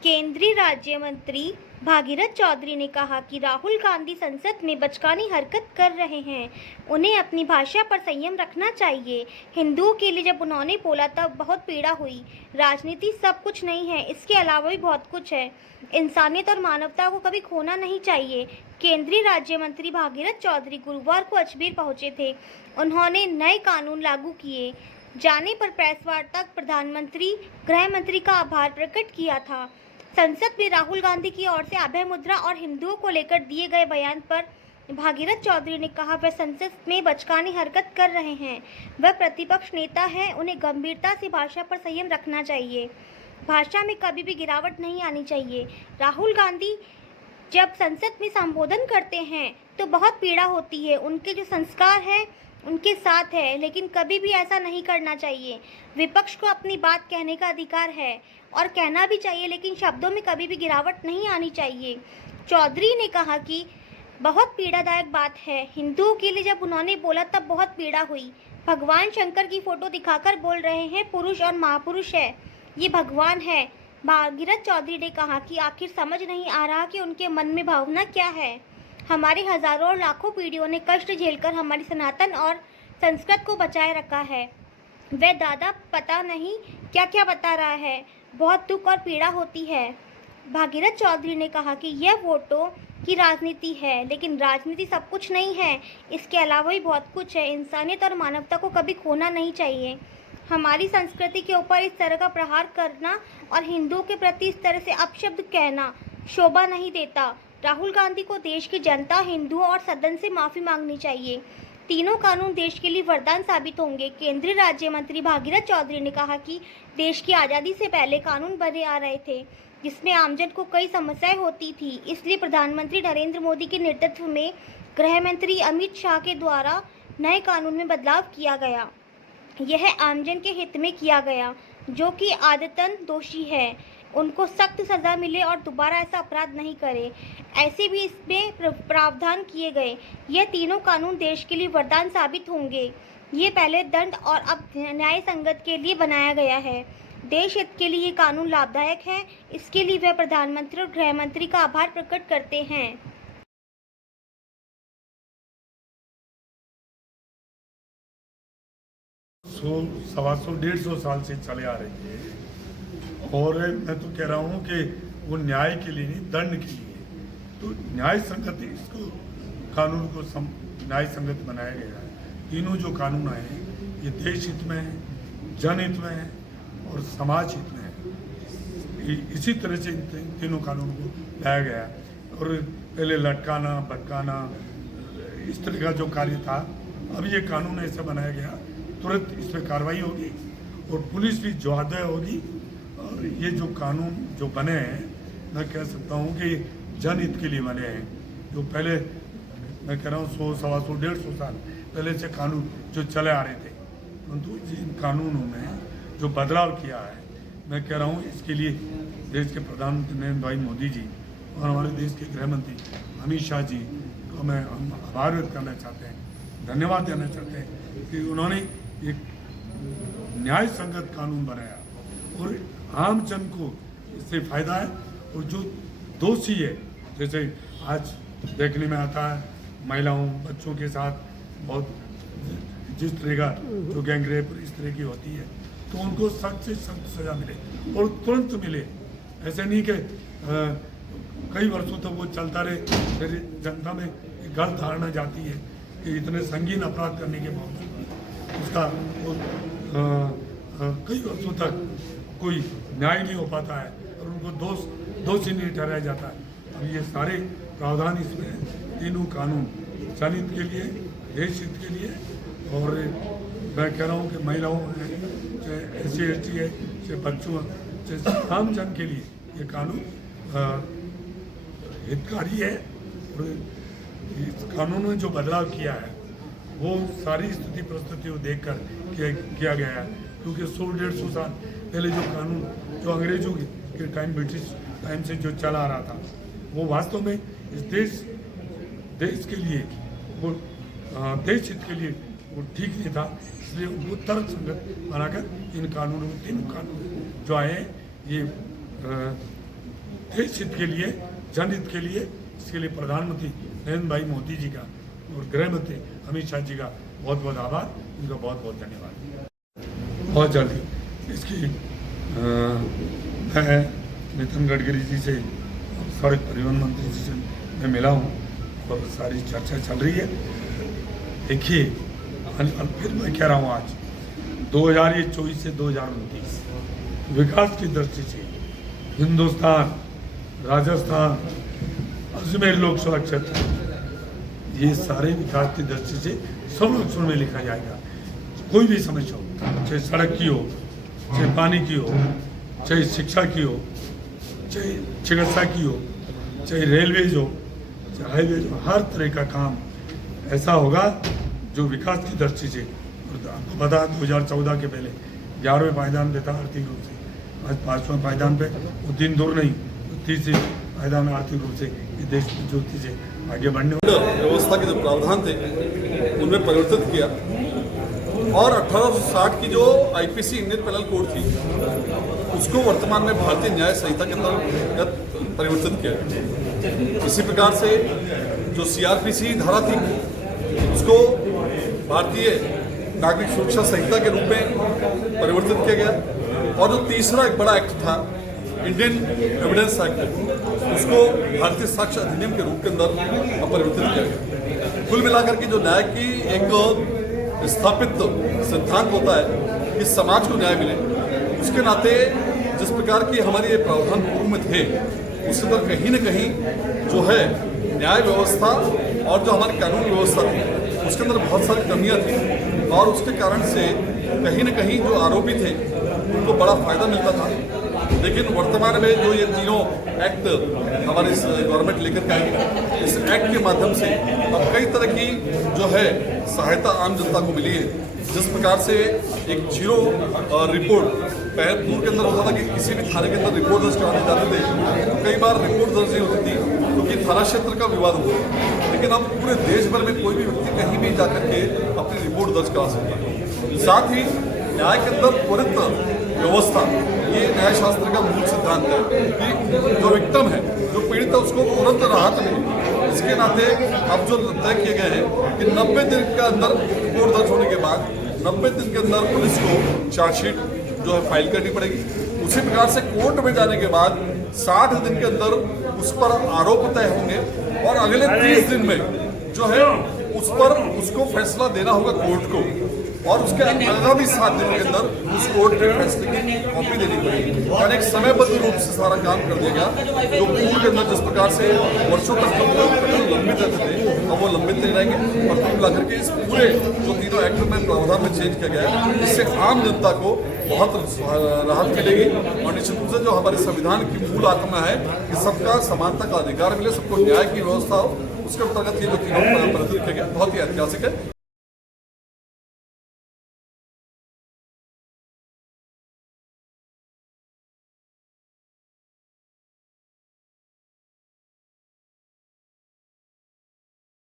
केंद्रीय राज्य मंत्री भागीरथ चौधरी ने कहा कि राहुल गांधी संसद में बचकानी हरकत कर रहे हैं। उन्हें अपनी भाषा पर संयम रखना चाहिए। हिंदुओं के लिए जब उन्होंने बोला तब बहुत पीड़ा हुई। राजनीति सब कुछ नहीं है, इसके अलावा भी बहुत कुछ है। इंसानियत और मानवता को कभी खोना नहीं चाहिए। केंद्रीय राज्य मंत्री भागीरथ चौधरी गुरुवार को अजमेर पहुंचे थे। उन्होंने नए कानून लागू किए जाने पर प्रेस वार्ता प्रधानमंत्री गृह मंत्री का आभार प्रकट किया था। संसद में राहुल गांधी की ओर से अभय मुद्रा और हिंदुओं को लेकर दिए गए बयान पर भागीरथ चौधरी ने कहा, वह संसद में बचकानी हरकत कर रहे हैं। वह प्रतिपक्ष नेता हैं, उन्हें गंभीरता से भाषा पर संयम रखना चाहिए। भाषा में कभी भी गिरावट नहीं आनी चाहिए। राहुल गांधी जब संसद में संबोधन करते हैं तो बहुत पीड़ा होती है। उनके जो संस्कार है उनके साथ है, लेकिन कभी भी ऐसा नहीं करना चाहिए। विपक्ष को अपनी बात कहने का अधिकार है और कहना भी चाहिए, लेकिन शब्दों में कभी भी गिरावट नहीं आनी चाहिए। चौधरी ने कहा कि बहुत पीड़ादायक बात है। हिंदुओं के लिए जब उन्होंने बोला तब बहुत पीड़ा हुई। भगवान शंकर की फोटो दिखाकर बोल रहे हैं पुरुष और महापुरुष है, ये भगवान है। भागीरथ चौधरी ने कहा कि आखिर समझ नहीं आ रहा कि उनके मन में भावना क्या है। हमारे हजारों और लाखों पीढ़ियों ने कष्ट झेलकर हमारी सनातन और संस्कृत को बचाए रखा है। वह दादा पता नहीं क्या क्या बता रहा है। बहुत दुख और पीड़ा होती है। भागीरथ चौधरी ने कहा कि यह वोटों की राजनीति है, लेकिन राजनीति सब कुछ नहीं है, इसके अलावा भी बहुत कुछ है। इंसानियत और मानवता को कभी खोना नहीं चाहिए। हमारी संस्कृति के ऊपर इस तरह का प्रहार करना और हिंदुओं के प्रति इस तरह से अपशब्द कहना शोभा नहीं देता। राहुल गांधी को देश की जनता, हिंदुओं और सदन से माफ़ी मांगनी चाहिए। तीनों कानून देश के लिए वरदान साबित होंगे। केंद्रीय राज्य मंत्री भागीरथ चौधरी ने कहा कि देश की आज़ादी से पहले कानून बने आ रहे थे, जिसमें आमजन को कई समस्याएं होती थी। इसलिए प्रधानमंत्री नरेंद्र मोदी के नेतृत्व में गृह मंत्री अमित शाह के द्वारा नए कानून में बदलाव किया गया। यह आमजन के हित में किया गया। जो कि आदतन दोषी है, उनको सख्त सज़ा मिले और दोबारा ऐसा अपराध नहीं करे, ऐसे भी इसमें प्रावधान किए गए। ये तीनों कानून देश के लिए वरदान साबित होंगे। ये पहले दंड और अब न्याय संगत के लिए बनाया गया है। देश हित के लिए ये कानून लाभदायक है। इसके लिए वह प्रधानमंत्री और गृह मंत्री का आभार प्रकट करते हैं। 100-150 साल से चले आ रही है। और मैं तो कह रहा हूँ कि वो न्याय के लिए नहीं, दंड के लिए। तो न्याय संगत इसको कानून को न्याय संगत बनाया गया है। तीनों जो कानून आए हैं ये देश हित में है, जनहित में है और समाज हित में है। इसी तरह से इन तीनों कानून को लाया गया। और पहले लटकाना, भटकाना, इस तरह का जो कार्य था, अब ये कानून ऐसा बनाया गया, तुरंत इस पर कार्रवाई होगी और पुलिस भी जवाबदेह होगी। और ये जो कानून जो बने हैं, मैं कह सकता हूँ कि जनहित के लिए बने हैं। जो पहले मैं कह रहा हूँ 100, 125, 150 साल पहले से कानून जो चले आ रहे थे, परंतु इन कानूनों में जो बदलाव किया है, मैं कह रहा हूँ इसके लिए देश के प्रधानमंत्री नरेंद्र भाई मोदी जी और हमारे देश के गृह मंत्री अमित शाह जी को हम आभार व्यक्त करना चाहते हैं, धन्यवाद देना चाहते हैं कि उन्होंने एक न्याय संगत कानून बनाया और आम जन को इससे फायदा है। और जो दोषी है, जैसे आज देखने में आता है महिलाओं, बच्चों के साथ बहुत जिस तरह का जो गैंगरेप इस तरह की होती है, तो उनको सख्त से सख्त सजा मिले और तुरंत मिले। ऐसे नहीं कि कई वर्षों तक वो चलता रहे, फिर जनता में एक गलत धारणा जाती है कि इतने संगीन अपराध करने के बावजूद उसका कई वर्षों तक कोई न्याय नहीं हो पाता है और उनको दोषी नहीं ठहराया जाता है। अब ये सारे प्रावधान इसमें तीनों कानून जनहित के लिए, देश हित के लिए और मैं कह रहा हूँ कि महिलाओं हैं, चाहे SC/ST है, चाहे बच्चों, चाहे आम जन के लिए ये कानून हितकारी है। और इस कानून में जो बदलाव किया है वो सारी स्थिति परिस्थिति को देखकर किया गया है, क्योंकि 100-150 साल पहले जो कानून जो अंग्रेजों के टाइम, ब्रिटिश टाइम से जो चला आ रहा था, वो वास्तव में इस देश के लिए, वो देश हित के लिए वो ठीक नहीं था, इसलिए उनको तर्कसंगत बनाकर इन कानूनों, तीनों कानून जो आए ये देश हित के लिए, जनहित के लिए, इसके लिए प्रधानमंत्री नरेंद्र भाई मोदी जी का और गृह मंत्री अमित शाह जी का बहुत बहुत आभार, उनका बहुत बहुत धन्यवाद। बहुत जल्दी इसकी मैं नितिन गडकरी जी से, सड़क परिवहन मंत्री जी से मैं मिला हूँ और सारी चर्चा चल रही है। देखिए फिर मैं कह रहा हूँ, आज 2024 से 2029 विकास की दृष्टि से हिंदुस्तान, राजस्थान, अजमेर लोकसभा क्षेत्र, ये सारे विकास की दृष्टि से संरक्षण में लिखा जाएगा। कोई भी समस्या हो, चाहे सड़क की हो, चाहे पानी की हो, चाहे शिक्षा की हो, चाहे चिकित्सा की हो, चाहे रेलवेज हो, चाहे हाईवेज हो, हर तरह का काम ऐसा होगा जो विकास की दृष्टि से। और आपको पता है 2014 के पहले 11वें पायदान पे था आर्थिक रूप से, आज 5वें पायदान पे, वो दिन दूर नहीं, 30वें पायदान में आर्थिक रूप से ये देश की ज्योति से आगे बढ़ने व्यवस्था के जो प्रावधान थे उनमें परिवर्तित किया और 1860 की जो आईपीसी इंडियन पेनल कोड थी उसको वर्तमान में भारतीय न्याय संहिता के अंतर्गत परिवर्तित किया। इसी प्रकार से जो सीआरपीसी धारा थी उसको भारतीय नागरिक सुरक्षा संहिता के रूप में परिवर्तित किया गया और जो तीसरा एक बड़ा एक्ट था इंडियन एविडेंस एक्ट, उसको भारतीय साक्ष्य अधिनियम के रूप के अंदर परिवर्तित किया गया। कुल मिलाकर के जो न्याय की एक स्थापित सिद्धांत होता है कि समाज को न्याय मिले, उसके नाते जिस प्रकार की हमारी ये प्रावधान पूर्व में थे उसके अंदर कहीं न कहीं जो है न्याय व्यवस्था और जो हमारी कानून व्यवस्था थी उसके अंदर बहुत सारी कमियां थी और उसके कारण से कहीं न कहीं जो आरोपी थे उनको बड़ा फायदा मिलता था। लेकिन वर्तमान में जो ये तीनों एक्ट हमारी गवर्नमेंट लेकर के आई, इस एक्ट के माध्यम से अब कई तरह की जो है सहायता आम जनता को मिली है। जिस प्रकार से एक जीरो रिपोर्ट पूर्व के अंदर होता था कि किसी भी थाने के अंदर रिपोर्ट दर्ज कराने जाते थे तो कई बार रिपोर्ट दर्ज नहीं होती थी क्योंकि थाना क्षेत्र का विवाद होता है, लेकिन अब पूरे देश भर में कोई भी व्यक्ति कहीं भी जाकर के अपनी रिपोर्ट दर्ज करा सकता है। साथ ही न्याय के अंदर त्वरित व्यवस्था, ये न्याय शास्त्र का मूल सिद्धांत है कि जो विक्टिम है, जो पीड़ित है, उसको तुरंत राहत मिले। इसके नाते अब जो तय किए गए हैं कि 90 दिन के अंदर रिपोर्ट दर्ज होने के बाद 90 दिन के अंदर पुलिस को चार्जशीट जो है फाइल करनी पड़ेगी। उसी प्रकार से कोर्ट में जाने के बाद 60 दिन के अंदर उस पर आरोप तय होंगे और अगले 30 दिन में जो है उस पर उसको फैसला देना होगा कोर्ट को और उसके आगामी 7 दिन के अंदर उस कोर्ट के फैसले की कॉपी देनी पड़ेगी। यानी एक समयबद्ध रूप से सारा काम कर दिया गया। जो पूर्व के अंदर जिस प्रकार से वर्षों तक प्रकरण लंबित रहते थे अब वो लंबित नहीं रहेंगे और कुल मिलाकर के इस पूरे जो तीनों एक्ट में प्रावधान में चेंज किया गया है, इससे आम जनता को बहुत राहत मिलेगी और निश्चित रूप से जो हमारे संविधान की मूल आत्मा है कि सबका समानता का अधिकार मिले, सबको न्याय की व्यवस्था हो, उसके अंतर्गत ये जो तीनों परिवर्तित किया गया बहुत ही ऐतिहासिक है।